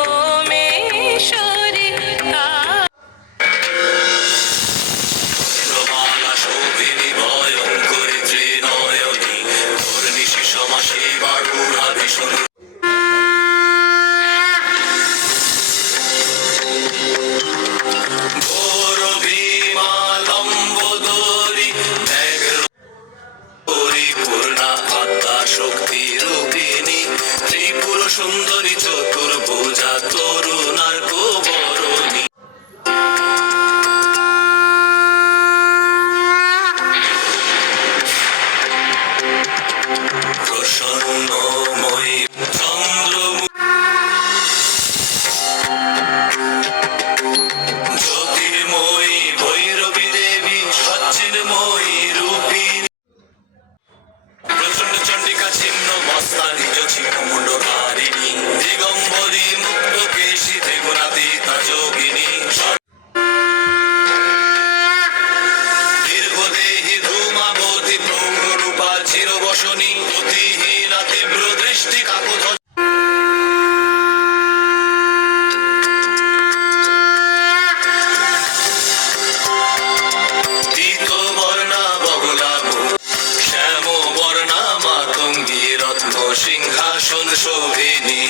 পরমেশ্বরী প্রমালা শোভিনী ভয়ঙ্করী ত্রিনয়নী তোর নিশি সমাসী বারুণা ভীষণ ঘোর ভীমা লম্বোদরী ত্যাগের পরিপূর্ণা আত্মা শক্তি রূপিণী ত্রিপুর সুন্দরী চতুর্ভুজা তরুণার গোবরণী প্রসন্নময়ী জ্যোতির্ময়ী ভৈরবী দেবী সচ্চিন্ময়ী রূপিণী প্রচন্ড চণ্ডিকা ছিন্ন মস্তা নিজ ছিন্নমুণ্ডকারিণী দিগম্বরী মুক্ত কেশী ত্রিগুণাতীতা যোগিনী দীর্ঘদেহী ধূমাবতী প্রৌঢ়রূপা চিরবসনী গতিহীনা তীব্র দৃষ্টি কাকুধ শ্যাম বর্ণা মাতঙ্গী রত্ন সিংহাসন শোভিনী